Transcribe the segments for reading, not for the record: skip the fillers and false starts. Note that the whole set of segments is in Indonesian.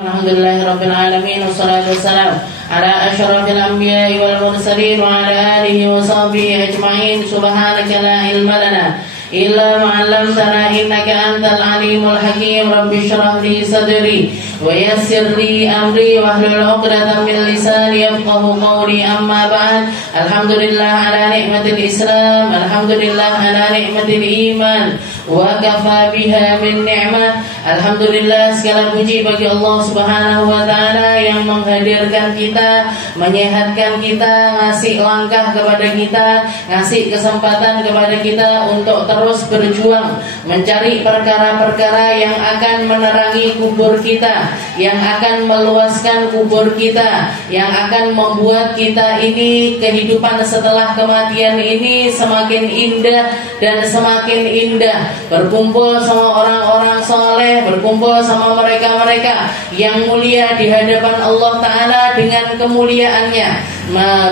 Alhamdulillahirabbil alamin wassalatu wassalamu ala asyrafil anbiya'i wal mursalin wa ala alihi wa sahbihi ajma'in. Subhanaka la ilma lana illa ma 'allamtana innaka antal alimul hakim. Rabbi shrah li sadri wa yassir li amri wahlul 'uqdatam min lisani yafqahu qawli. Amma ba'd. Alhamdulillah ala ni'matil Islam, alhamdulillah ala ni'matil iman, wa kafa biha min ni'mah. Alhamdulillah, segala puji bagi Allah Subhanahu wa taala yang menghadirkan kita, menyehatkan kita, ngasih langkah kepada kita, ngasih kesempatan kepada kita untuk terus berjuang mencari perkara-perkara yang akan menerangi kubur kita, yang akan meluaskan kubur kita, yang akan membuat kita ini kehidupan setelah kematian ini semakin indah dan semakin indah. Berkumpul sama orang-orang soleh, berkumpul sama mereka-mereka yang mulia di hadapan Allah Ta'ala dengan kemuliaannya,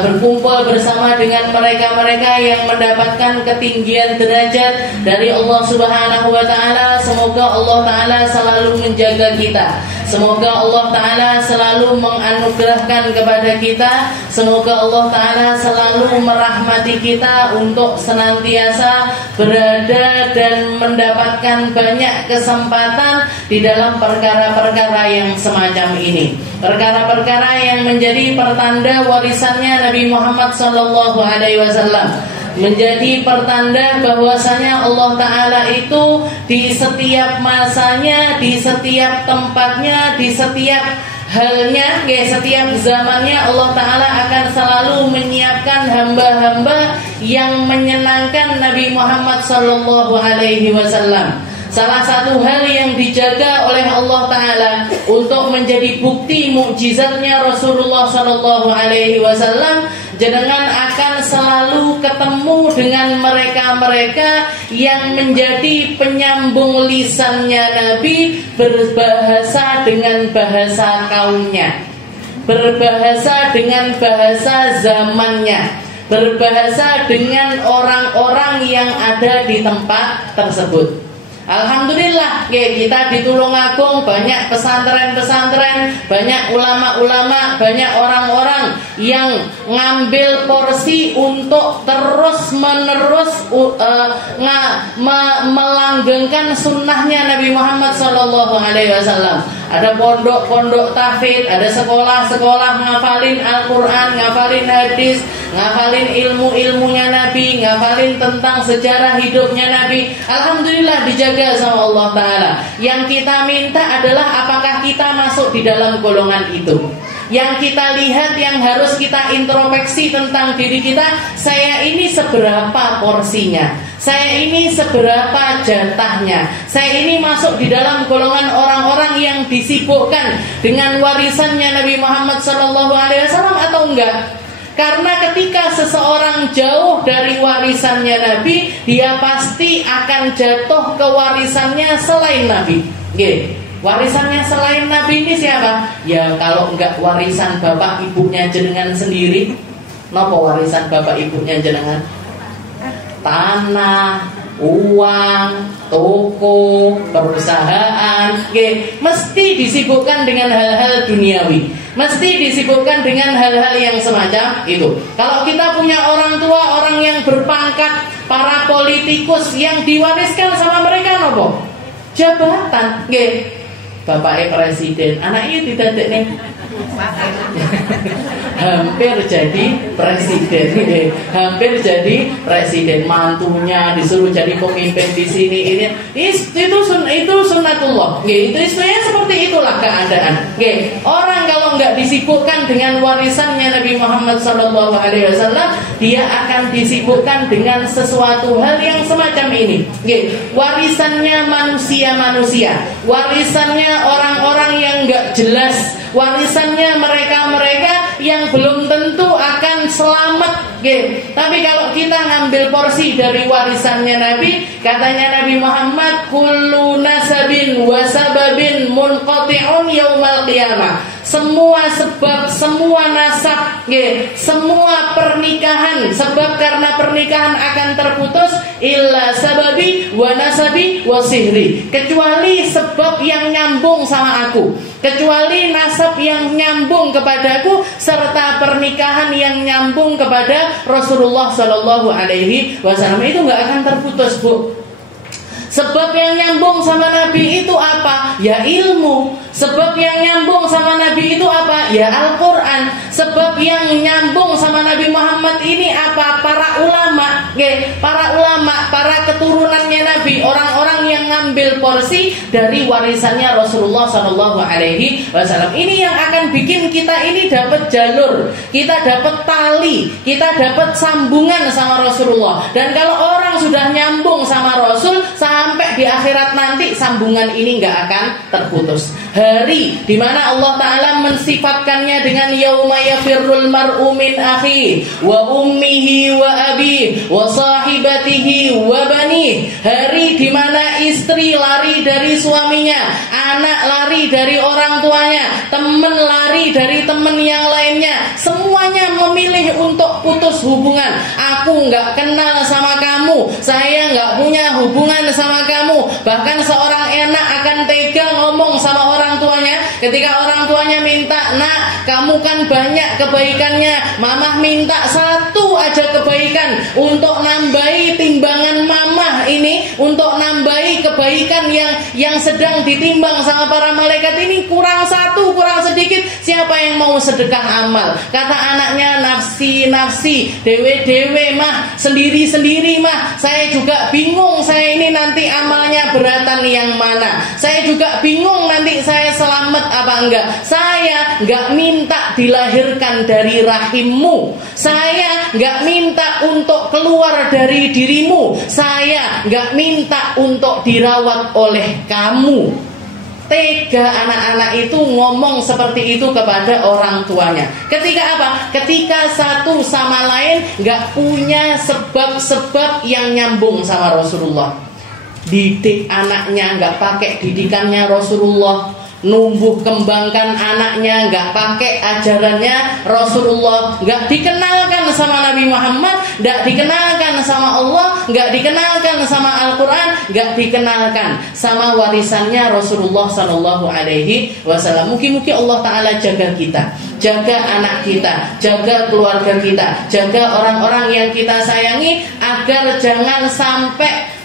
berkumpul bersama dengan mereka-mereka yang mendapatkan ketinggian derajat dari Allah Subhanahu wa Ta'ala. Semoga Allah Ta'ala selalu menjaga kita, semoga Allah Ta'ala selalu menganugerahkan kepada kita, semoga Allah Ta'ala selalu merahmati kita untuk senantiasa berada dan mendapatkan banyak kesempatan di dalam perkara-perkara yang semacam ini, perkara-perkara yang menjadi pertanda warisannya Nabi Muhammad SAW, menjadi pertanda bahwasanya Allah Ta'ala itu di setiap masanya, di setiap tempatnya, di setiap halnya, setiap zamannya Allah Ta'ala akan selalu menyiapkan hamba-hamba yang menyenangkan Nabi Muhammad SAW. Salah satu hal yang dijaga oleh Allah Ta'ala untuk menjadi bukti mukjizatnya Rasulullah SAW, jenengan akan selalu ketemu dengan mereka-mereka yang menjadi penyambung lisannya Nabi, berbahasa dengan bahasa kaumnya, berbahasa dengan bahasa zamannya, berbahasa dengan orang-orang yang ada di tempat tersebut. Alhamdulillah, kita di Tulungagung banyak pesantren-pesantren, banyak ulama-ulama, banyak orang-orang yang ngambil porsi untuk terus-menerus melanggengkan sunnahnya Nabi Muhammad SAW. Ada pondok-pondok tahfidz, ada sekolah-sekolah ngafalin Al-Quran, ngafalin hadis, ngafalin ilmu-ilmunya Nabi, ngafalin tentang sejarah hidupnya Nabi. Alhamdulillah dijaga sama Allah Ta'ala. Yang kita minta adalah apakah kita masuk di dalam golongan itu. Yang kita lihat, yang harus kita introspeksi tentang diri kita, saya ini seberapa porsinya, saya ini seberapa jatahnya, saya ini masuk di dalam golongan orang-orang yang disibukkan dengan warisannya Nabi Muhammad SAW atau enggak. Karena ketika seseorang jauh dari warisannya Nabi, dia pasti akan jatuh ke warisannya selain Nabi. Warisannya selain Nabi ini siapa? Ya kalau enggak warisan bapak ibunya jenengan sendiri. Napa warisan bapak ibunya jenengan? Tanah, uang, toko, perusahaan, mesti disibukkan dengan hal-hal duniawi, mesti disibukkan dengan hal-hal yang semacam itu. Kalau kita punya orang tua, orang yang berpangkat, para politikus yang diwariskan sama mereka nopo? Jabatan, bapaknya presiden, anaknya tidak nih. Hampir jadi presiden, hampir jadi presiden, mantunya disuruh jadi pemimpin di sini. Itu sunnatullah. Itu istilahnya seperti itulah keadaan. Orang kalau nggak disibukkan dengan warisannya Nabi Muhammad SAW, dia akan disibukkan dengan sesuatu hal yang semacam ini. Warisannya manusia-manusia, warisannya orang-orang yang nggak jelas, warisannya mereka-mereka yang belum tentu akan selamat. Tapi kalau kita ngambil porsi dari warisannya Nabi, katanya Nabi Muhammad, kullu nasabin wa sababin munqati'un yaumal qiyamah. Semua sebab, semua nasab, semua pernikahan, sebab karena pernikahan akan terputus, illa sababi wa nasabi wa sihri, kecuali sebab yang nyambung sama aku, kecuali nasab yang nyambung kepadaku serta pernikahan yang nyambung kepada Rasulullah Shallallahu Alaihi Wasallam. Itu nggak akan terputus, Bu. Sebab yang nyambung sama Nabi itu apa? Ya ilmu. Sebab yang nyambung sama Nabi itu apa? Ya Al-Quran. Sebab yang nyambung sama Nabi Muhammad ini apa? Para ulama. Para ulama, para keturunannya Nabi, orang-orang yang ngambil porsi dari warisannya Rasulullah Shallallahu Alaihi Wasallam. Ini yang akan bikin kita ini dapat jalur, kita dapat tali, kita dapat sambungan sama Rasulullah. Dan kalau orang sudah nyambung sama Rasul, sampai di akhirat nanti sambungan ini nggak akan terputus. Hari di mana Allah Ta'ala mensifatkannya dengan yauma yafirrul mar'u min akhi wa ummihi wa abi wa sahibatihi wa bani. Hari di mana istri lari dari suaminya, anak lari dari orang tuanya, teman lari dari teman yang lainnya, semuanya memilih untuk putus hubungan. Aku nggak kenal sama kamu, saya nggak punya hubungan sama kamu. Bahkan seorang anak akan tega ngomong sama orang tuanya ketika orang tuanya minta, nak, kamu kan banyak kebaikannya, mamah minta satu aja kebaikan untuk nambahi timbangan mamah ini, untuk nambahi kebaikan yang sedang ditimbang sama para malaikat ini, kurang satu, kurang sedikit, siapa yang mau sedekah amal? Kata anaknya, nafsi, dewe mah, sendiri mah, saya juga bingung, saya ini nanti amalnya beratan yang mana, saya juga bingung nanti saya selamat apa enggak. Saya enggak minta dilahirkan dari rahimmu, saya enggak minta untuk keluar dari dirimu, saya enggak minta untuk dirawat oleh kamu. Tega anak-anak itu ngomong seperti itu kepada orang tuanya. Ketika apa? Ketika satu sama lain enggak punya sebab-sebab yang nyambung sama Rasulullah. Didik anaknya nggak pakai didikannya Rasulullah, numbuh kembangkan anaknya nggak pakai ajarannya Rasulullah, nggak dikenalkan sama Nabi Muhammad, nggak dikenalkan sama Allah, nggak dikenalkan sama Al-Quran, nggak dikenalkan sama warisannya Rasulullah Sallallahu Alaihi Wasallam. Mungkin Allah Ta'ala jaga kita, jaga anak kita, jaga keluarga kita, jaga orang-orang yang kita sayangi, agar jangan sampai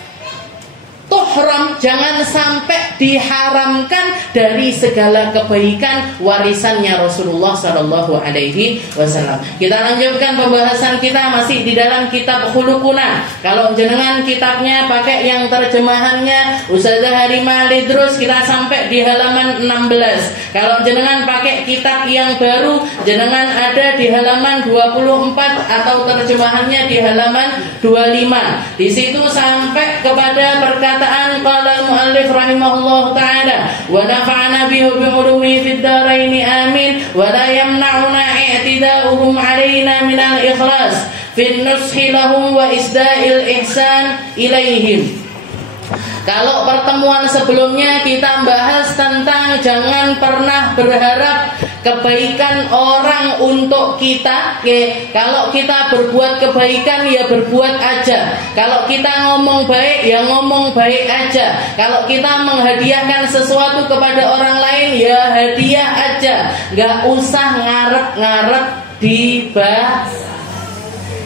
tuhram, jangan sampai diharamkan dari segala kebaikan warisannya Rasulullah Sallallahu Alaihi Wasallam. Kita lanjutkan pembahasan kita masih di dalam kitab Khuluquna. Kalau jenengan kitabnya pakai yang terjemahannya Ustazah Harimah Lidrus, kita sampai di halaman 16. Kalau jenengan pakai kitab yang baru, jenengan ada di halaman 24 atau terjemahannya di halaman 25. Di situ sampai kepada perkataan qala al-muallif rahimahullah ta'ala wa nafa'ana bihi bi ulumi fid dharain amin wa la yamna'una i'tida'uhum 'alaina min al-ikhlas fi an-nushi lahum wa isda'il ihsan ilaihim. Kalau pertemuan sebelumnya kita bahas tentang jangan pernah berharap kebaikan orang untuk kita. Kalau kita berbuat kebaikan ya berbuat aja. Kalau kita ngomong baik ya ngomong baik aja. Kalau kita menghadiahkan sesuatu kepada orang lain ya hadiah aja. Gak usah ngarep-ngarep dibahas.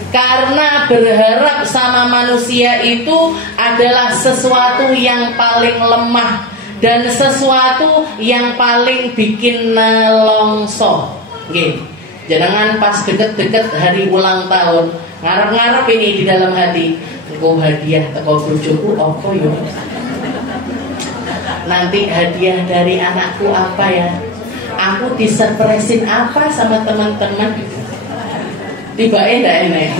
Karena berharap sama manusia itu adalah sesuatu yang paling lemah dan sesuatu yang paling bikin nelongso. Jangan pas deket-deket hari ulang tahun ngarep-ngarep ini di dalam hati, engko hadiah teko bojoku apa yo? Nanti hadiah dari anakku apa ya? Aku disurprisein apa sama teman-teman? Tiba enggak enak,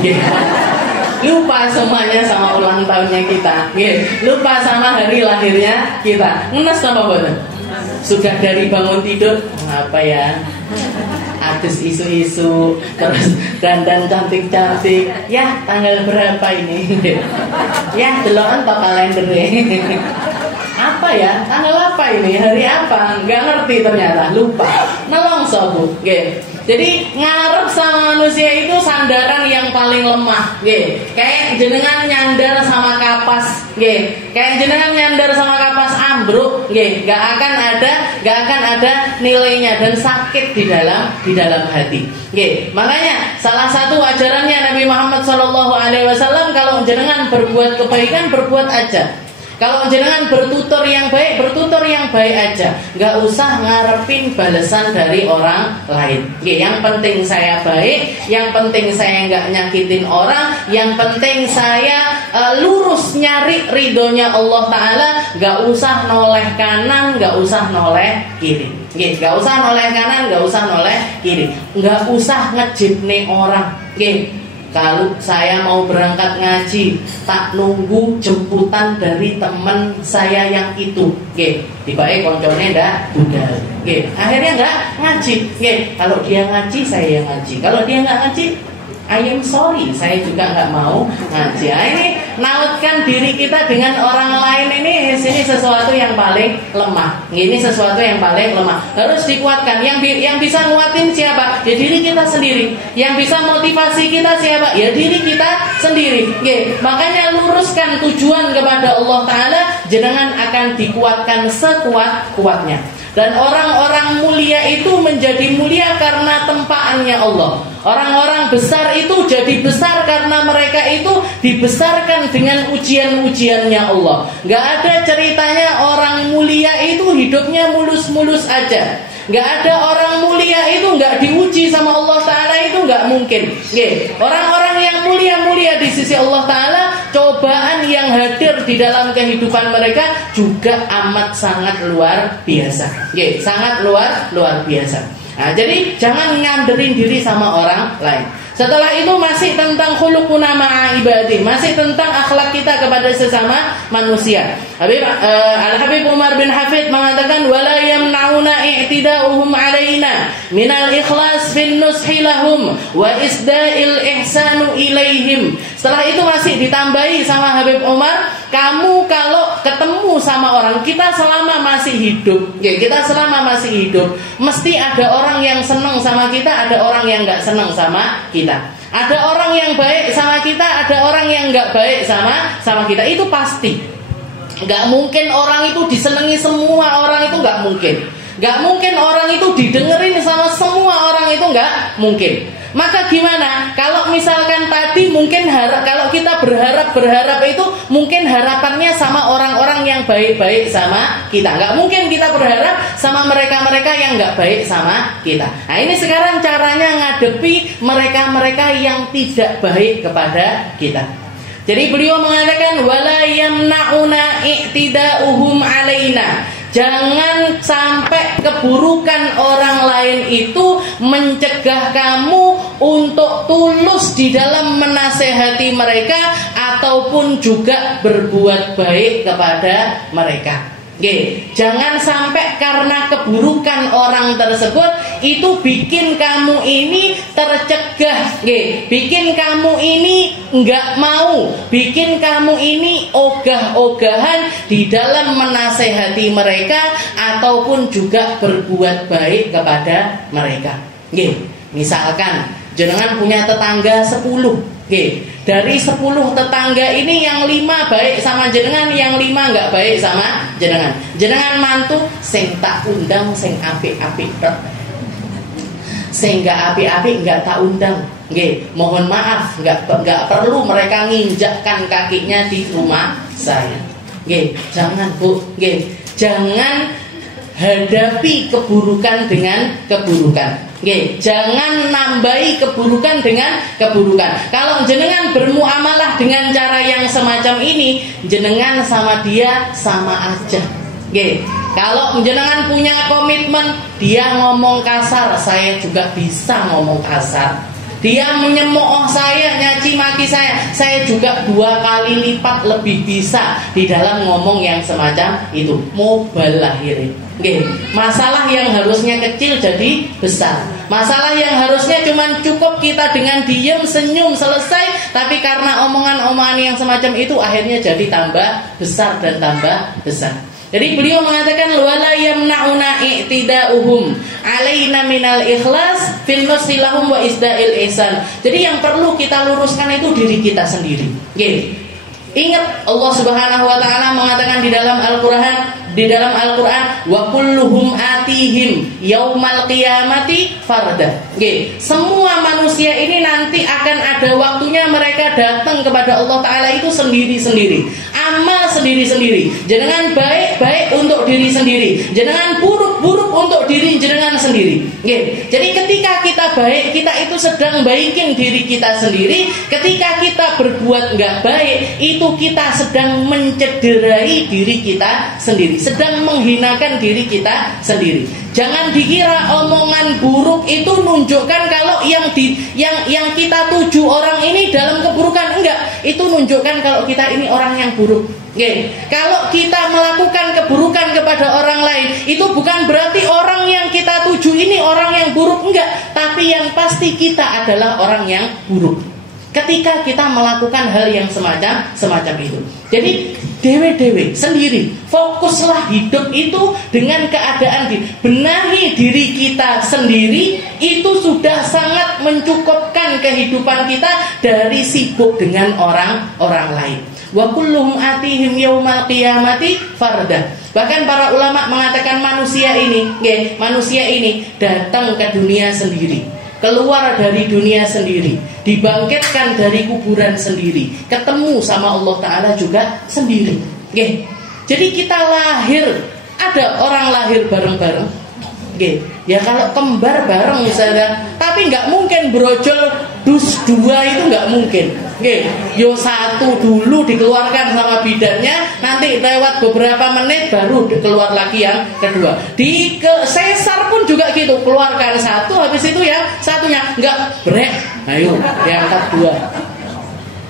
lupa semuanya sama ulang tahunnya kita, lupa sama hari lahirnya kita. Ngenes sama boten? Sudah dari bangun tidur apa ya? Habis isu-isu, terus dandan cantik-cantik. Ya tanggal berapa ini? Ya deloken tok kalendernya. Apa ya? Tanggal apa ini? Hari apa? Nggak ngerti ternyata, lupa. Nelongso Bu. Jadi ngarep sama manusia itu sandaran yang paling lemah, nggih. Kayak jenengan nyandar sama kapas, nggih. Kayak jenengan nyandar sama kapas ambruk, nggih. Gak akan ada nilainya dan sakit di dalam hati. Nggih. Makanya salah satu ajarannya Nabi Muhammad SAW, kalau jenengan berbuat kebaikan berbuat aja. Kalau jenengan bertutur yang baik aja. Gak usah ngarepin balasan dari orang lain. Yang penting saya baik, yang penting saya gak nyakitin orang, yang penting saya lurus nyari ridhonya Allah Ta'ala. Gak usah noleh kanan, gak usah noleh kiri. Gak usah noleh kanan, gak usah noleh kiri. Gak usah ngejipne orang. Kalau saya mau berangkat ngaji, tak nunggu jemputan dari teman saya yang itu. Tiba-tiba koncone ndak budal. Akhirnya nggak ngaji. Kalau dia ngaji, saya yang ngaji. Kalau dia nggak ngaji, I am sorry, saya juga nggak mau ngaji. Ini nautkan diri kita dengan orang lain ini sesuatu yang paling lemah. Ini sesuatu yang paling lemah. Harus dikuatkan. Yang bisa nguatin siapa? Ya diri kita sendiri. Yang bisa motivasi kita siapa? Ya diri kita sendiri. Makanya luruskan tujuan kepada Allah Ta'ala, jenengan akan dikuatkan sekuat-kuatnya. Dan orang-orang mulia itu menjadi mulia karena tempaannya Allah. Orang-orang besar itu jadi besar karena mereka itu dibesarkan dengan ujian-ujiannya Allah. Gak ada ceritanya orang mulia itu hidupnya mulus-mulus aja. Gak ada orang mulia itu gak diuji sama Allah Ta'ala, itu gak mungkin. Orang-orang yang mulia-mulia di sisi Allah Ta'ala, cobaan yang hadir di dalam kehidupan mereka juga amat sangat luar biasa. Sangat luar biasa. Nah, jadi jangan nganderin diri sama orang lain. Setelah itu masih tentang khuluquna ma'a ibadi, masih tentang akhlak kita kepada sesama manusia. Al-Habib Umar bin Hafid mengatakan wala yamna'una i'tida'uhum 'alaina minal ikhlas fin nushi lahum wa isda'il ihsanu ilaihim. Setelah itu masih ditambahi sama Habib Umar, kamu kalau ketemu sama orang, kita selama masih hidup, mesti ada orang yang senang sama kita, ada orang yang enggak senang sama kita. Ada orang yang baik sama kita, ada orang yang enggak baik sama kita. Itu pasti. Enggak mungkin orang itu disenangi semua orang, itu enggak mungkin. Enggak mungkin orang itu didengerin sama semua orang, itu enggak mungkin. Maka gimana? Kalau misalkan tadi mungkin kalau kita berharap itu mungkin harapannya sama orang-orang yang baik-baik sama kita. Nggak mungkin kita berharap sama mereka-mereka yang nggak baik sama kita. Nah, ini sekarang caranya ngadepi mereka-mereka yang tidak baik kepada kita. Jadi beliau mengatakan wala yamna'una i'tida'uhum 'alaina. Jangan sampai keburukan orang lain itu mencegah kamu untuk tulus di dalam menasehati mereka ataupun juga berbuat baik kepada mereka. Jangan sampai karena keburukan orang tersebut itu bikin kamu ini tercegah, bikin kamu ini enggak mau, bikin kamu ini ogah-ogahan di dalam menasehati mereka ataupun juga berbuat baik kepada mereka. Misalkan jenengan punya tetangga 10. Dari 10 tetangga ini yang 5 baik sama jenengan, yang 5 enggak baik sama jenengan. Jenengan mantu sing tak undang sing apik-apik tok. Sing enggak apik-apik enggak tak undang. Mohon maaf, enggak perlu mereka nginjakkan kakinya di rumah saya. Jangan Bu, jangan hadapi keburukan dengan keburukan. Jangan nambahi keburukan dengan keburukan. Kalau jenengan bermuamalah dengan cara yang semacam ini, jenengan sama dia sama aja. Kalau jenengan punya komitmen, dia ngomong kasar, saya juga bisa ngomong kasar. Dia menyemooh saya, nyaci maki saya juga 2 kali lipat lebih bisa di dalam ngomong yang semacam itu. Mobal lahirin. Masalah yang harusnya kecil jadi besar. Masalah yang harusnya cuma cukup kita dengan diem, senyum, selesai. Tapi karena omongan-omongan yang semacam itu akhirnya jadi tambah besar dan tambah besar. Jadi beliau mengatakan wala yamna'una i'tida'uhum alaina minal ikhlas fil nushi lahum wa isda'il ihsan. Jadi yang perlu kita luruskan itu diri kita sendiri. Oke. Ingat Allah Subhanahu wa taala mengatakan di dalam Al-Qur'an wa kulluhum atihim yaumal qiyamati farda. Oke. Semua manusia ini nanti akan ada waktunya mereka datang kepada Allah taala itu sendiri-sendiri. Amal sendiri-sendiri. Jenengan baik-baik untuk diri sendiri. Jenengan buruk-buruk untuk diri jenengan sendiri. Oke. Jadi ketika kita baik, kita itu sedang baikin diri kita sendiri. Ketika kita berbuat enggak baik, itu kita sedang mencederai diri kita sendiri, sedang menghinakan diri kita sendiri. Jangan dikira omongan buruk itu nunjukkan kalau yang kita tuju orang ini dalam keburukan. Enggak, itu nunjukkan kalau kita ini orang yang buruk. Oke. Kalau kita melakukan keburukan kepada orang lain, itu bukan berarti orang yang kita tuju ini orang yang buruk. Enggak, tapi yang pasti kita adalah orang yang buruk ketika kita melakukan hal yang semacam itu. Jadi dewe-dewe sendiri, fokuslah hidup itu dengan keadaan benahi diri kita sendiri, itu sudah sangat mencukupkan kehidupan kita dari sibuk dengan orang lain. Wa kulluhum atihim yaumal qiyamati farda. Bahkan para ulama mengatakan manusia ini datang ke dunia sendiri, keluar dari dunia sendiri, dibangkitkan dari kuburan sendiri, ketemu sama Allah Ta'ala juga sendiri. Oke. Jadi kita lahir, ada orang lahir bareng-bareng. Oke. Ya kalau kembar bareng misalnya, tapi nggak mungkin brojol dus dua, itu nggak mungkin. Oke. Yo satu dulu dikeluarkan sama bidannya, nanti lewat beberapa menit baru keluar lagi yang kedua. Di sesar pun juga gitu, keluarkan satu, habis itu yang satunya nggak brek, ayo diangkat dua.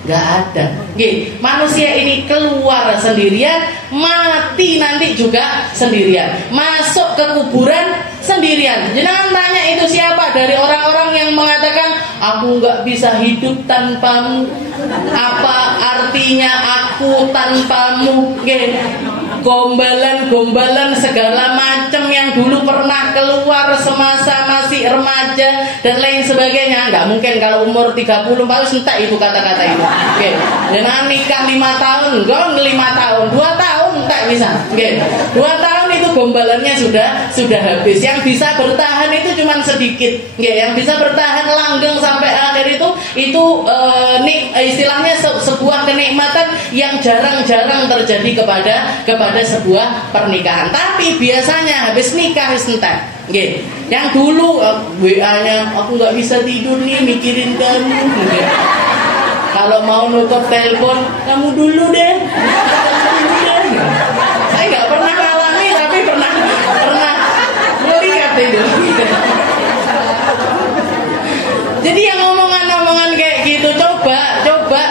Gak ada. Oke, manusia ini keluar sendirian, mati nanti juga sendirian, masuk ke kuburan sendirian. Jangan tanya itu siapa dari orang-orang yang mengatakan aku nggak bisa hidup tanpamu. Apa artinya aku tanpamu? Oke. Gombalan segala macam yang dulu pernah keluar semasa masih remaja dan lain sebagainya. Nggak mungkin kalau umur 30 harus entek itu kata-kata itu. Oke. Jangan nikah 5 tahun, gong 5 tahun, 2 tahun entek bisa. Oke. 2 tahun itu gombalannya sudah habis. Yang bisa bertahan itu cuma sedikit. Oke, yang bisa bertahan langgeng sampai akhir itu istilahnya sebuah kenikmatan yang jarang-jarang terjadi kepada sebuah pernikahan. Tapi biasanya habis nikah habis entek. Oke. Yang dulu WA-nya aku nggak bisa tidur nih mikirin kamu. Oke. Kalau mau nutup telepon, kamu dulu deh. Saya nggak pernah ngalami, tapi pernah melihat itu. Jadi yang omongan kayak gitu, coba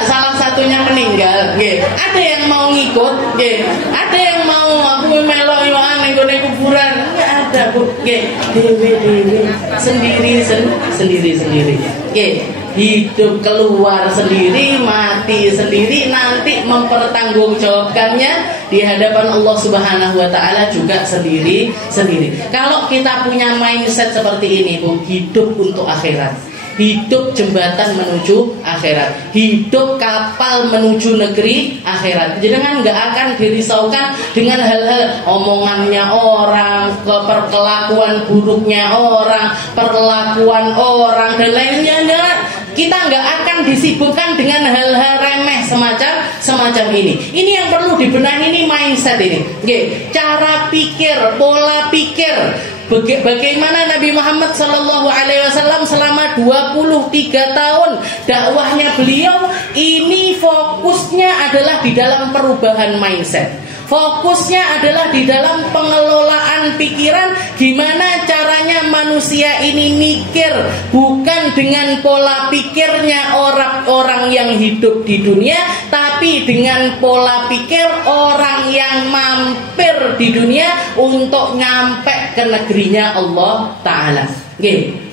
salah satunya meninggal, ada yang mau ngikut, ada yang mau aku melok yoan nggone kuburan, nggak ada, dewe sendiri, hidup keluar sendiri, mati sendiri, nanti mempertanggungjawabkannya di hadapan Allah Subhanahu wa Ta'ala juga sendiri. Kalau kita punya mindset seperti ini, hidup untuk akhirat, hidup jembatan menuju akhirat, hidup kapal menuju negeri akhirat. Jangan nggak akan dirisaukan dengan hal-hal omongannya orang, perkelakuan buruknya orang, perlakuan orang dan lainnya. Kita nggak akan disibukkan dengan hal-hal remeh semacam ini. Ini yang perlu dibenahi, ini mindset ini. Cara pikir, pola pikir. Bagaimana Nabi Muhammad SAW selama 23 tahun dakwahnya beliau ini fokusnya adalah di dalam perubahan mindset. Fokusnya adalah di dalam pengelolaan pikiran, gimana caranya manusia ini mikir bukan dengan pola pikirnya orang yang hidup di dunia, tapi dengan pola pikir orang yang mampir di dunia untuk nyampe ke negerinya Allah Ta'ala.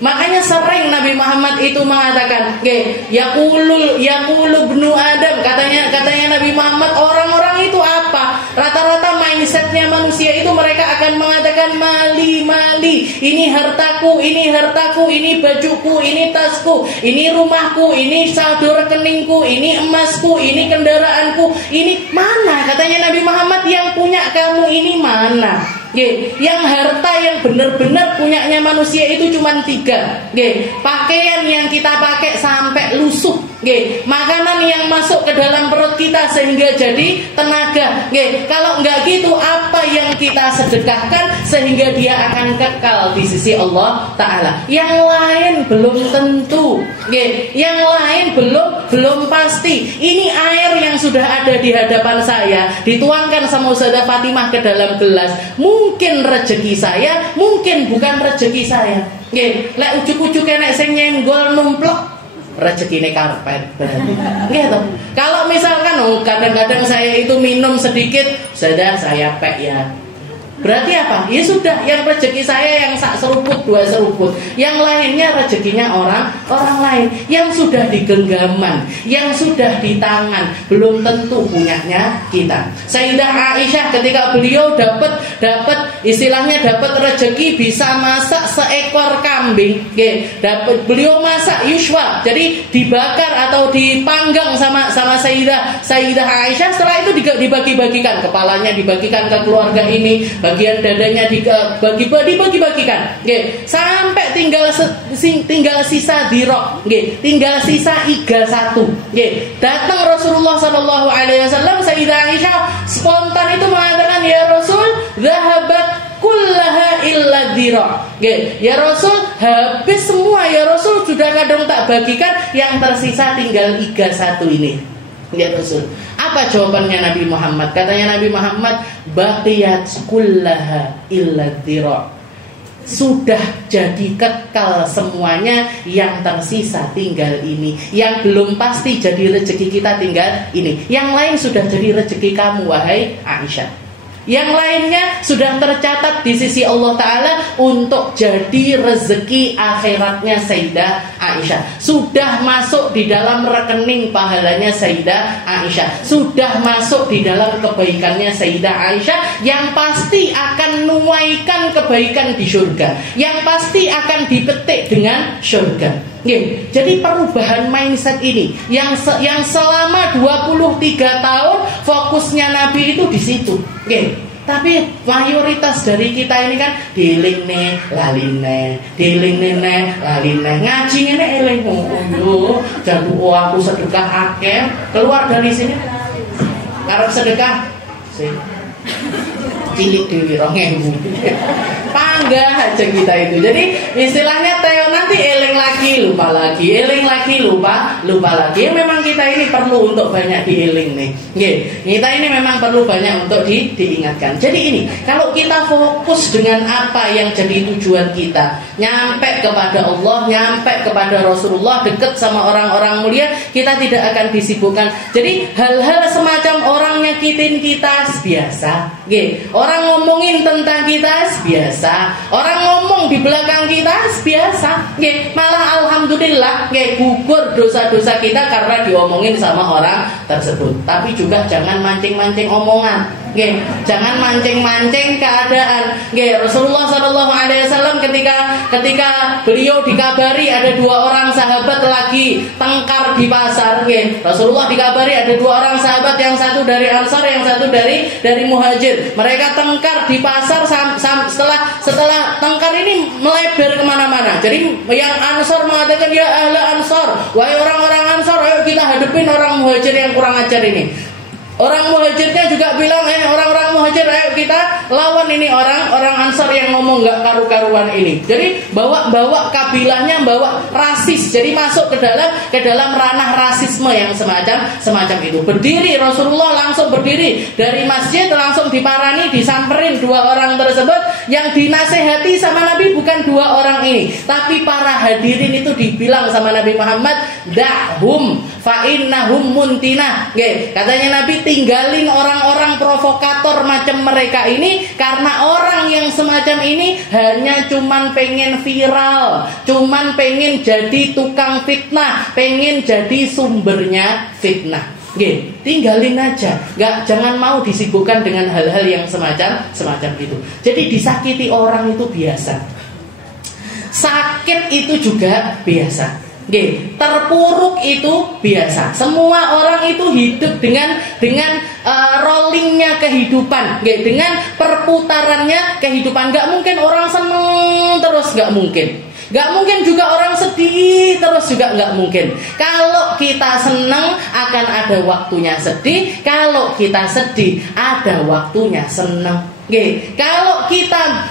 Makanya sering Nabi Muhammad itu mengatakan, yaqulu ibnu Adam, katanya Nabi Muhammad, orang-orang itu apa? Rata-rata mindsetnya manusia itu mereka akan mengatakan mali, ini hartaku, ini bajuku, ini tasku, ini rumahku, ini saldo rekeningku, ini emasku, ini kendaraanku, ini mana? Katanya Nabi Muhammad, yang punya kamu ini mana? Yang harta yang benar-benar punyanya manusia itu cuma 3. Pakaian yang kita pakai sampai lusuh. Makanan yang masuk ke dalam perut kita sehingga jadi tenaga. Kalau enggak gitu, apa yang kita sedekahkan sehingga dia akan kekal di sisi Allah Ta'ala? Yang lain belum tentu. Yang lain belum pasti. Ini air yang sudah ada di hadapan saya, dituangkan sama Ustazah Fatimah ke dalam gelas. Mungkin rezeki saya, mungkin bukan rezeki saya. Lek ujuk-ujuk nek sing nyenggol numplek, rezekine karpet berarti. Gitu. Kalau misalkan kadang-kadang saya itu minum sedikit, sudah saya pek ya. Berarti apa? Ya sudah, yang rezeki saya yang sak seruput, 2 seruput. Yang lainnya rezekinya orang lain yang sudah di genggaman, yang sudah di tangan, belum tentu punyanya kita. Sayyidah Aisyah ketika beliau dapat istilahnya dapat rezeki bisa masak seekor kambing, beliau masak yuswa, jadi dibakar atau dipanggang sama Sayyidah Aisyah. Setelah itu dibagi-bagikan, kepalanya dibagikan ke keluarga ini, bagian dadanya dibagi-bagikan, sampai tinggal sisa dirok, tinggal sisa iga 1. Datang Rasulullah SAW, Sayyidah Aisyah spontan itu mengatakan, ya Rasul, zahabat kullaha illa dirok. Ya Rasul, habis semua ya Rasul, sudah kadang tak bagikan, yang tersisa tinggal iga 1 ini. Ya Rasul, apa jawabannya Nabi Muhammad? Katanya Nabi Muhammad, baqiyat kullaha illa dhira. Sudah jadi kekal semuanya, yang tersisa tinggal ini. Yang belum pasti jadi rezeki kita tinggal ini. Yang lain sudah jadi rezeki kamu, wahai Aisyah. Yang lainnya sudah tercatat di sisi Allah Ta'ala untuk jadi rezeki akhiratnya Sayyidah Aisyah. Sudah masuk di dalam rekening pahalanya Sayyidah Aisyah. Sudah masuk di dalam kebaikannya Sayyidah Aisyah, yang pasti akan nuaikan kebaikan di surga, yang pasti akan dipetik dengan surga. Jadi perubahan mindset ini yang selama 23 tahun fokusnya Nabi itu di situ. Tapi mayoritas dari kita ini kan dielingne laline, dielingne laline, ngaji ngene eling yo, jangan aku sedekah akeh, keluar dari sini arep sedekah sing cilik dewi 2.000. Panggah aja kita itu. Jadi istilahnya Teo nanti eling lagi, lupa lagi, eling lagi, lupa lagi. Memang kita ini perlu untuk banyak dieling nih. Kita ini memang perlu banyak untuk diingatkan. Jadi ini, kalau kita fokus dengan apa yang jadi tujuan kita, nyampe kepada Allah, nyampe kepada Rasulullah, dekat sama orang-orang mulia, kita tidak akan disibukkan. Jadi hal-hal semacam orang nyakitin kita biasa. Orang ngomongin tentang kita biasa. Orang ngomong di belakang kita biasa. Malah alhamdulillah gugur dosa-dosa kita karena diomongin sama orang tersebut. Tapi juga jangan mancing-mancing omongan. Jangan mancing-mancing keadaan. Rasulullah SAW ketika beliau dikabari ada 2 orang sahabat lagi tengkar di pasar. Rasulullah dikabari ada 2 orang sahabat, yang satu dari Ansar, yang satu dari Muhajir. Mereka tengkar di pasar. Setelah tengkar ini melebar kemana-mana. Jadi yang Ansar mengatakan, ya ahla Ansar, wahai orang-orang Ansar, ayo kita hadapin orang Muhajir yang kurang ajar ini. Orang Muhajirnya juga bilang, orang-orang Muhajir, ayo kita lawan ini orang Ansar yang ngomong gak karu-karuan ini. Jadi bawa kabilahnya, bawa rasis. Jadi masuk ke dalam ranah rasisme yang semacam itu. Berdiri, Rasulullah langsung berdiri dari masjid, langsung diparani, disamperin 2 orang tersebut. yang dinasehati sama Nabi bukan dua orang ini, tapi para hadirin itu dibilang sama Nabi Muhammad, da'hum fa innahum muntinah. Katanya Nabi, tinggalin orang-orang provokator macam mereka ini, karena orang yang semacam ini hanya cuman pengen viral, cuman pengen jadi tukang fitnah, pengen jadi sumbernya fitnah. Tinggalin aja, jangan mau disibukkan dengan hal-hal yang semacam itu. Jadi disakiti orang itu biasa, sakit itu juga biasa, terpuruk itu biasa. Semua orang itu hidup dengan rollingnya kehidupan, dengan perputarannya kehidupan. Gak mungkin orang seneng terus, gak mungkin. Gak mungkin juga orang sedih terus, juga gak mungkin. Kalau kita senang akan ada waktunya sedih, kalau kita sedih ada waktunya senang. Kalau kita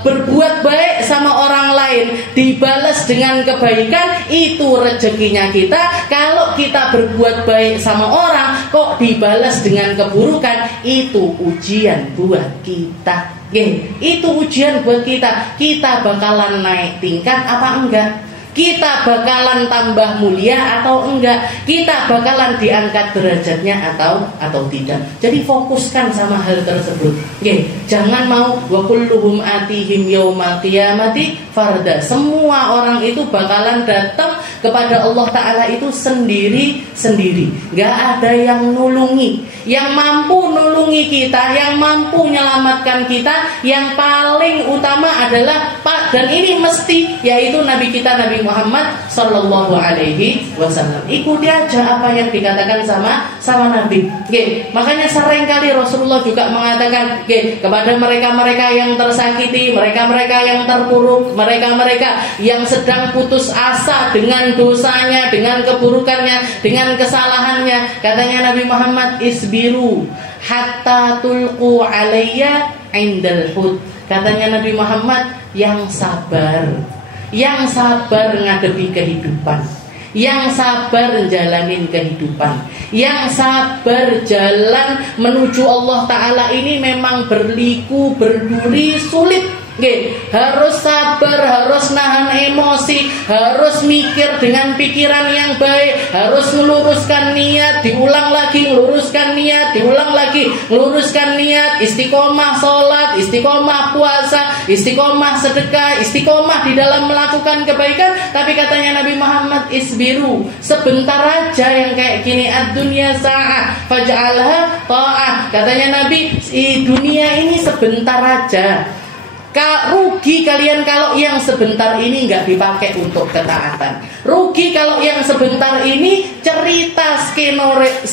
berbuat baik sama orang lain dibalas dengan kebaikan, itu rezekinya kita. Kalau kita berbuat baik sama orang kok dibalas dengan keburukan, itu ujian buat kita. Itu ujian buat kita. Kita bakalan naik tingkat apa enggak? Kita bakalan tambah mulia atau enggak? Kita bakalan diangkat derajatnya atau tidak? Jadi fokuskan sama hal tersebut. Jangan mau wa kulluhum atihim yaumal qiyamati farda. Semua orang itu bakalan datang kepada Allah Ta'ala itu sendiri-sendiri. Gak ada yang nulungi. Yang mampu nulungi kita, yang mampu menyelamatkan kita, yang paling utama adalah dan ini mesti, yaitu Nabi kita, Nabi Muhammad Sallallahu Alaihi Wasallam. Ikuti aja apa yang dikatakan sama Nabi. Makanya seringkali Rasulullah juga mengatakan kepada mereka-mereka yang tersakiti, mereka-mereka yang terpuruk, mereka-mereka yang sedang putus asa dengan dosanya, dengan keburukannya, dengan kesalahannya. Katanya Nabi Muhammad, isbiru hatta tulqu alayya indal hud. Katanya Nabi Muhammad, yang sabar ngadepi kehidupan, yang sabar jalanin kehidupan, yang sabar jalan menuju Allah Ta'ala ini memang berliku, berduri, sulit. Harus sabar, harus nahan emosi, harus mikir dengan pikiran yang baik, harus meluruskan niat, diulang lagi, meluruskan niat, diulang lagi, meluruskan niat, istiqomah sholat, istiqomah puasa, istiqomah sedekah, istiqomah di dalam melakukan kebaikan. Tapi katanya Nabi Muhammad, isbiru, sebentar aja yang kayak gini, ad-dunya sa'ah faj'alha ta'ah. Katanya Nabi, dunia ini sebentar aja. Rugi kalian kalau yang sebentar ini nggak dipakai untuk ketaatan. Rugi kalau yang sebentar ini cerita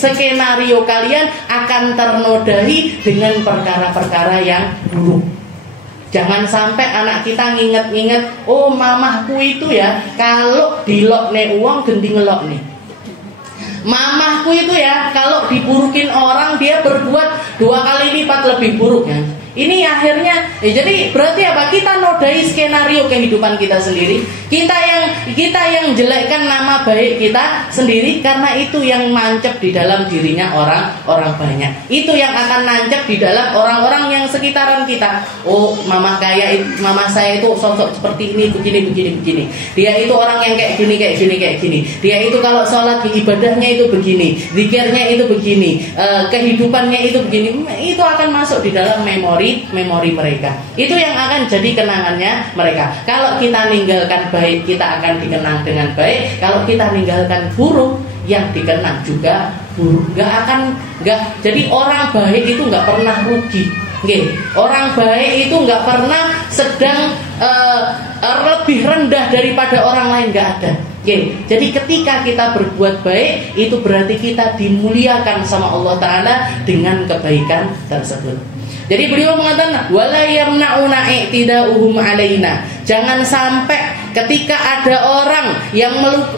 skenario kalian akan ternodai dengan perkara-perkara yang buruk. Jangan sampai anak kita nginget-nginget, oh mamahku itu ya kalau dilokne uang gending ngelok nih. Mamahku itu ya kalau diburukin orang dia berbuat 2 kali lipat lebih buruk ya. Ini akhirnya jadi berarti apa? Kita nodai skenario kehidupan kita sendiri. Kita yang jelekkan nama baik kita sendiri, karena itu yang nancep di dalam dirinya orang banyak. Itu yang akan nancep di dalam orang-orang yang sekitaran kita. Oh, mama saya itu sosok seperti ini, begini. Dia itu orang yang kayak gini. Dia itu kalau sholat ibadahnya itu begini, zikirnya itu begini, kehidupannya itu begini. Itu akan masuk di dalam memori mereka. Itu yang akan jadi kenangannya mereka. Kalau kita ninggalkan baik, kita akan dikenang dengan baik. Kalau kita ninggalkan buruk, yang dikenang juga buruk. Jadi orang baik itu nggak pernah rugi. Orang baik itu nggak pernah sedang lebih rendah daripada orang lain, nggak ada. Jadi ketika kita berbuat baik, itu berarti kita dimuliakan sama Allah Ta'ala dengan kebaikan tersebut. Jadi beliau mengatakan, wala yamna'una i'tida'uhum alaina. Jangan sampai ketika ada orang yang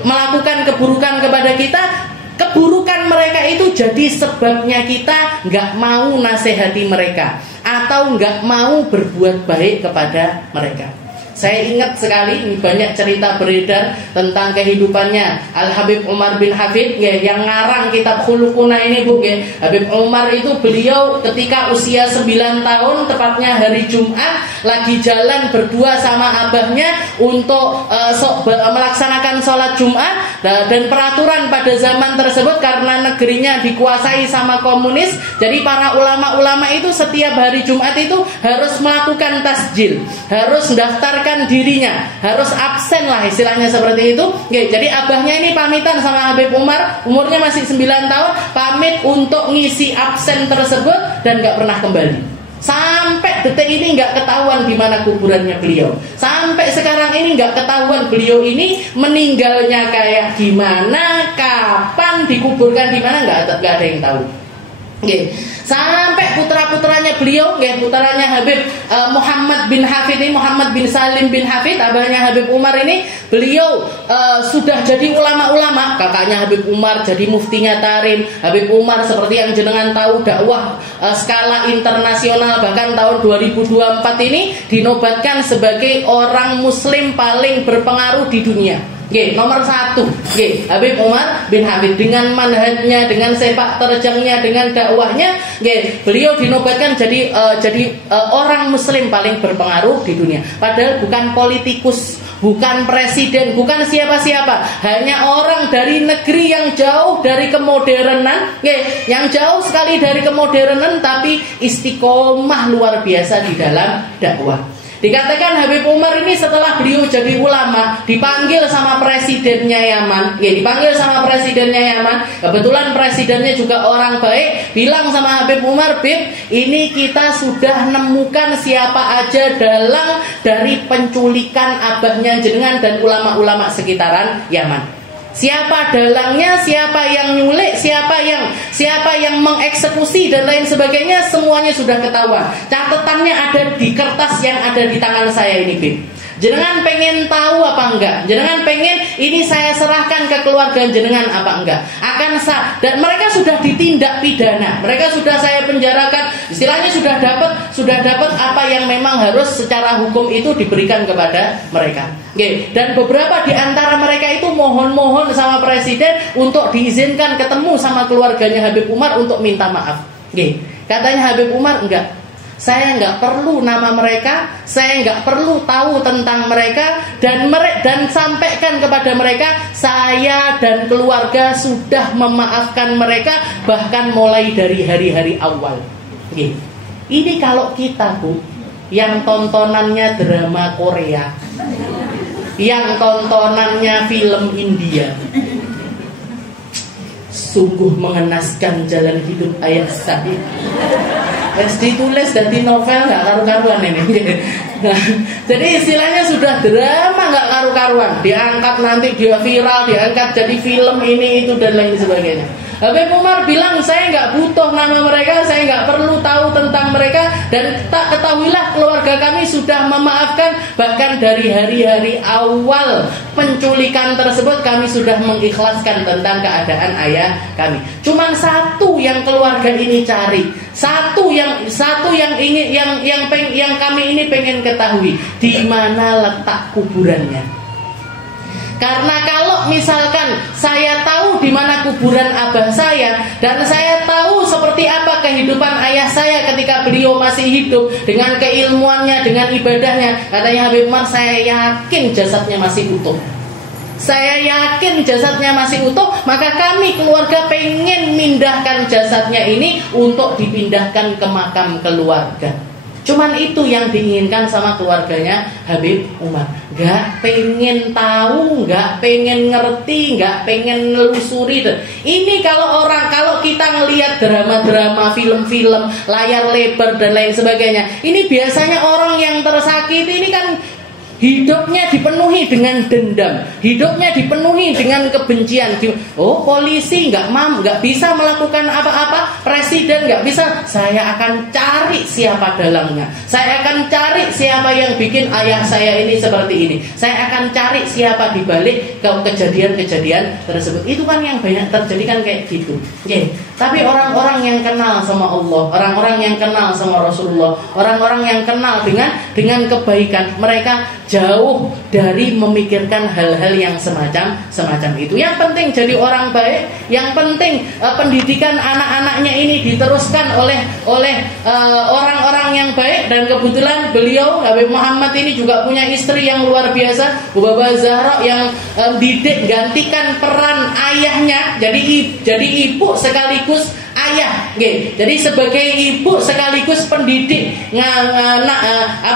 melakukan keburukan kepada kita, keburukan mereka itu jadi sebabnya kita nggak mau nasihati mereka atau nggak mau berbuat baik kepada mereka. Saya ingat sekali, ini banyak cerita beredar tentang kehidupannya Al Habib Umar bin Hafid yang ngarang kitab Khuluquna ini Bu. Habib Umar itu beliau ketika usia 9 tahun, tepatnya hari Jumat, lagi jalan berdua sama abahnya untuk melaksanakan sholat Jumat. Dan peraturan pada zaman tersebut karena negerinya dikuasai sama komunis, jadi para ulama-ulama itu setiap hari Jumat itu harus melakukan tasjil, harus mendaftarkan dirinya, harus absen lah istilahnya seperti itu. Jadi abahnya ini pamitan sama Habib Umar, umurnya masih 9 tahun, pamit untuk ngisi absen tersebut dan gak pernah kembali. Sampai detik ini gak ketahuan di mana kuburannya beliau. Sampai sekarang ini gak ketahuan beliau ini meninggalnya kayak gimana, kapan, dikuburkan di mana, gak ada yang tahu. Sampai putra-putranya beliau, putranya Habib Muhammad bin Hafid ini, Muhammad bin Salim bin Hafid, abahnya Habib Umar ini, beliau sudah jadi ulama-ulama. Kakaknya Habib Umar jadi muftinya Tarim. Habib Umar seperti yang jenengan tahu dakwah skala internasional, bahkan tahun 2024 ini dinobatkan sebagai orang muslim paling berpengaruh di dunia. Nomor 1, Habib Umar bin Hafid, dengan manhajnya, dengan sepak terjangnya, dengan dakwahnya, beliau dinobatkan jadi orang muslim paling berpengaruh di dunia. Padahal bukan politikus, bukan presiden, bukan siapa-siapa, hanya orang dari negeri yang jauh dari kemodernan, yang jauh sekali dari kemodernan, tapi istiqomah luar biasa di dalam dakwah. Dikatakan Habib Umar ini setelah beliau jadi ulama dipanggil sama presidennya Yaman, dipanggil sama presidennya Yaman. Kebetulan presidennya juga orang baik, bilang sama Habib Umar, Bib, ini kita sudah nemukan siapa aja dalang dari penculikan abahnya jenengan dan ulama-ulama sekitaran Yaman. Siapa dalangnya, siapa yang nyulik, siapa yang mengeksekusi dan lain sebagainya, semuanya sudah ketahuan. Catatannya ada di kertas yang ada di tangan saya ini, Bib. Jenengan pengen tahu apa enggak? Jenengan pengen ini saya serahkan ke keluarga jenengan apa enggak? Akan sah. Dan mereka sudah ditindak pidana. Mereka sudah saya penjarakan. Istilahnya sudah dapat apa yang memang harus secara hukum itu diberikan kepada mereka. Dan beberapa di antara mereka itu mohon-mohon sama presiden untuk diizinkan ketemu sama keluarganya Habib Umar untuk minta maaf. Katanya Habib Umar, enggak. Saya nggak perlu nama mereka, saya nggak perlu tahu tentang mereka, dan sampaikan kepada mereka saya dan keluarga sudah memaafkan mereka bahkan mulai dari hari-hari awal. Ini kalau kita, Bu, yang tontonannya drama Korea, yang tontonannya film India, sungguh mengenaskan jalan hidup ayah saya. Ditulis dan di novel nggak karu-karuan ini. Nah, jadi istilahnya sudah drama nggak karu-karuan, diangkat nanti dia viral, diangkat jadi film ini itu dan lain sebagainya. Habib Umar bilang, saya nggak butuh nama mereka, saya nggak perlu tahu tentang mereka, dan tak ketahuilah keluarga kami sudah memaafkan, bahkan dari hari-hari awal penculikan tersebut kami sudah mengikhlaskan tentang keadaan ayah kami. Cuman satu yang keluarga ini cari, satu yang kami ini pengen ketahui, di mana letak kuburannya. Karena kalau misalkan saya tahu di mana kuburan abah saya, dan saya tahu seperti apa kehidupan ayah saya ketika beliau masih hidup, dengan keilmuannya, dengan ibadahnya, katanya Habib Umar, saya yakin jasadnya masih utuh. Saya yakin jasadnya masih utuh, maka kami keluarga pengen mindahkan jasadnya ini untuk dipindahkan ke makam keluarga. Cuman itu yang diinginkan sama keluarganya Habib Umar. Gak pengen tahu, gak pengen ngerti, gak pengen nelusuri. Ini kalau kita ngelihat drama-drama, film-film, layar lebar dan lain sebagainya, ini biasanya orang yang tersakiti ini kan hidupnya dipenuhi dengan dendam, hidupnya dipenuhi dengan kebencian. Oh, polisi nggak bisa melakukan apa-apa, presiden nggak bisa. Saya akan cari siapa dalangnya, saya akan cari siapa yang bikin ayah saya ini seperti ini, saya akan cari siapa dibalik ke kejadian-kejadian tersebut. Itu kan yang banyak terjadi kan kayak gitu. Tapi orang-orang yang kenal sama Allah, orang-orang yang kenal sama Rasulullah, orang-orang yang kenal dengan kebaikan, mereka jauh dari memikirkan hal-hal yang semacam itu. Yang penting jadi orang baik, yang penting pendidikan anak-anaknya ini diteruskan oleh orang-orang yang baik. Dan kebetulan beliau Habib Muhammad ini juga punya istri yang luar biasa, Bu Baba Zahra, yang didik gantikan peran ayahnya, jadi ibu sekaligus ayah, jadi sebagai ibu sekaligus pendidik,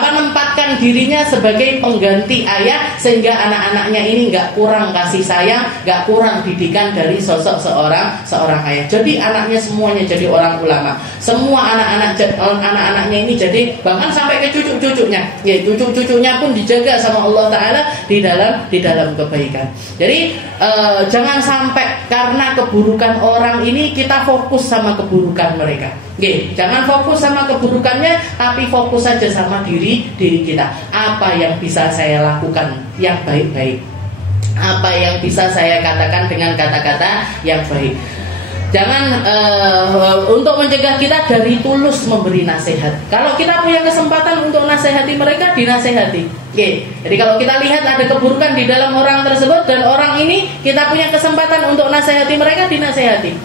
menempatkan dirinya sebagai pengganti ayah, sehingga anak-anaknya ini nggak kurang kasih sayang, nggak kurang didikan dari sosok seorang ayah. Jadi anaknya semuanya jadi orang ulama, semua anak-anaknya ini jadi, bahkan sampai ke cucu-cucunya, cucu-cucunya pun dijaga sama Allah Taala di dalam kebaikan. Jadi jangan sampai karena keburukan orang ini kita fokus sama keburukan mereka. Jangan fokus sama keburukannya, tapi fokus saja sama diri kita. Apa yang bisa saya lakukan yang baik-baik? Apa yang bisa saya katakan dengan kata-kata yang baik? Jangan untuk mencegah kita dari tulus memberi nasihat. Kalau kita punya kesempatan untuk nasihati mereka, dinasihati. Jadi kalau kita lihat ada keburukan di dalam orang tersebut dan orang ini kita punya kesempatan untuk nasihati mereka, dinasihati.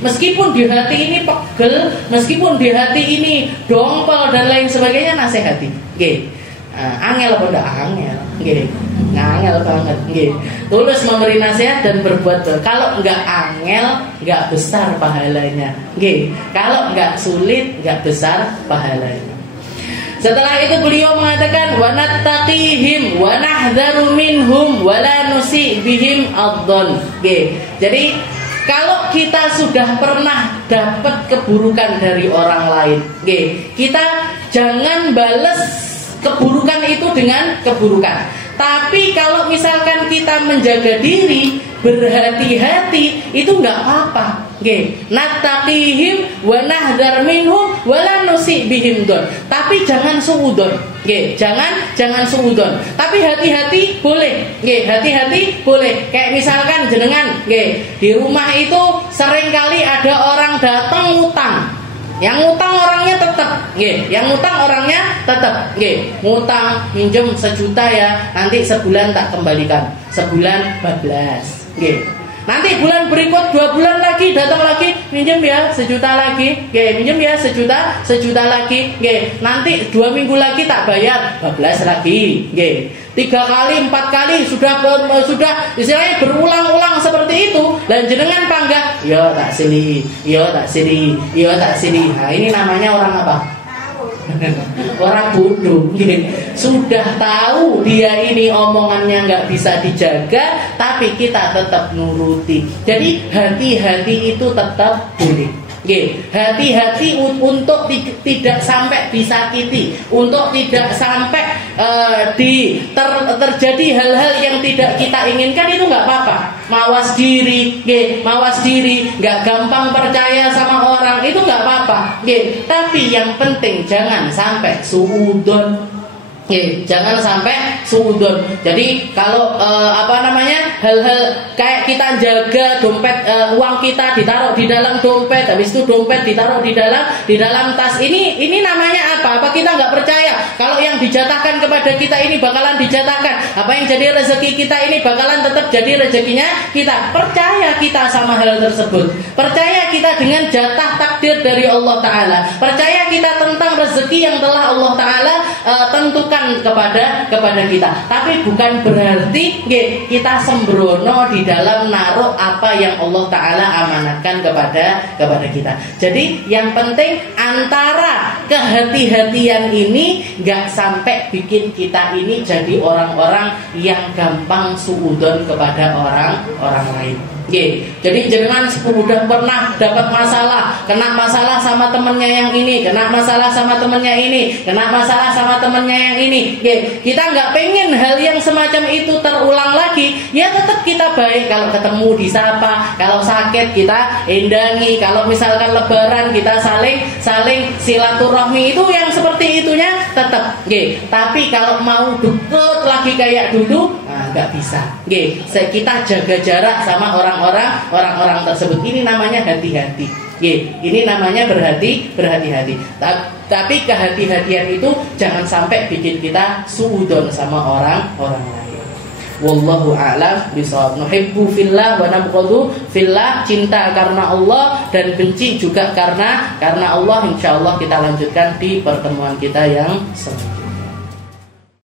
Meskipun di hati ini pegel, meskipun di hati ini dongkol dan lain sebagainya, nasihati. Angel apa ndak angel? Angel banget. Tulus memberi nasihat dan berbuat baik. Kalau enggak angel, enggak besar pahalanya. Kalau enggak sulit, enggak besar pahalanya. Setelah itu beliau mengatakan, wa nattaqihim wa nahdharu minhum wa la nusi bihim adzan. Jadi kalau kita sudah pernah dapat keburukan dari orang lain, kita jangan balas keburukan itu dengan keburukan. Tapi kalau misalkan kita menjaga diri, berhati-hati, itu nggak apa-apa. Nattaqihim wa nahdhar minhum wa la nusi bihim don. Tapi jangan suudon. Jangan suudon. Tapi hati-hati boleh. Hati-hati boleh. Kayak misalkan jenengan, di rumah itu seringkali ada orang datang ngutang. Yang ngutang orangnya tetap, ngutang minjem 1 juta ya, nanti sebulan tak kembalikan, sebulan 14, nanti bulan berikut 2 bulan lagi datang lagi, minjem ya 1 juta lagi, minjem ya 1 juta lagi, nanti 2 minggu lagi tak bayar, 12 lagi, 3 kali 4 kali sudah istilahnya berulang-ulang seperti itu. Dan jenengan panggah, yo tak sini. Nah, ini namanya orang apa? Orang bodoh. Sudah tahu dia ini omongannya nggak bisa dijaga, tapi kita tetap nuruti. Jadi hati-hati itu tetap boleh. Hati-hati untuk tidak sampai disakiti, untuk tidak sampai terjadi hal-hal yang tidak kita inginkan, itu nggak apa-apa. Mawas diri, nggak gampang percaya sama orang, itu nggak apa-apa. Tapi yang penting jangan sampai suudon. Jangan sampai suudon. Jadi kalau hal-hal kayak kita jaga dompet, uang kita ditaruh di dalam dompet, habis itu dompet ditaruh di dalam tas. Ini namanya apa? Apa kita nggak percaya kalau yang dijatahkan kepada kita ini bakalan dijatahkan? Apa yang jadi rezeki kita ini bakalan tetap jadi rezekinya kita? Percaya kita sama hal tersebut. Percaya kita dengan jatah takdir dari Allah Ta'ala. Percaya kita tentang rezeki yang telah Allah Ta'ala tentukan kepada kita. Tapi bukan berarti kita sembrono di dalam naruh apa yang Allah Ta'ala amanatkan kepada kita. Jadi yang penting antara kehati-hatian ini gak sampai bikin kita ini jadi orang-orang yang gampang suudon kepada orang lain. Jadi jangan udah pernah dapat masalah, kena masalah sama temennya yang ini, kena masalah sama temennya ini, kena masalah sama temennya yang ini. Kita nggak pengen hal yang semacam itu terulang lagi. Ya tetap kita baik, kalau ketemu disapa, kalau sakit kita endangi, kalau misalkan lebaran kita saling silaturahmi, itu yang seperti itunya tetap. Tapi kalau mau deket lagi kayak dulu, nggak bisa. Kita jaga jarak sama orang-orang tersebut. Ini namanya hati-hati. Ini namanya berhati-hati. Tapi kehati-hatian itu jangan sampai bikin kita suudon sama orang lain. Wallahu a'lam bishawab. Nuhibbu fillah wa nabghadu fillah, cinta karena Allah dan benci juga karena Allah. Insyaallah kita lanjutkan di pertemuan kita yang selanjutnya.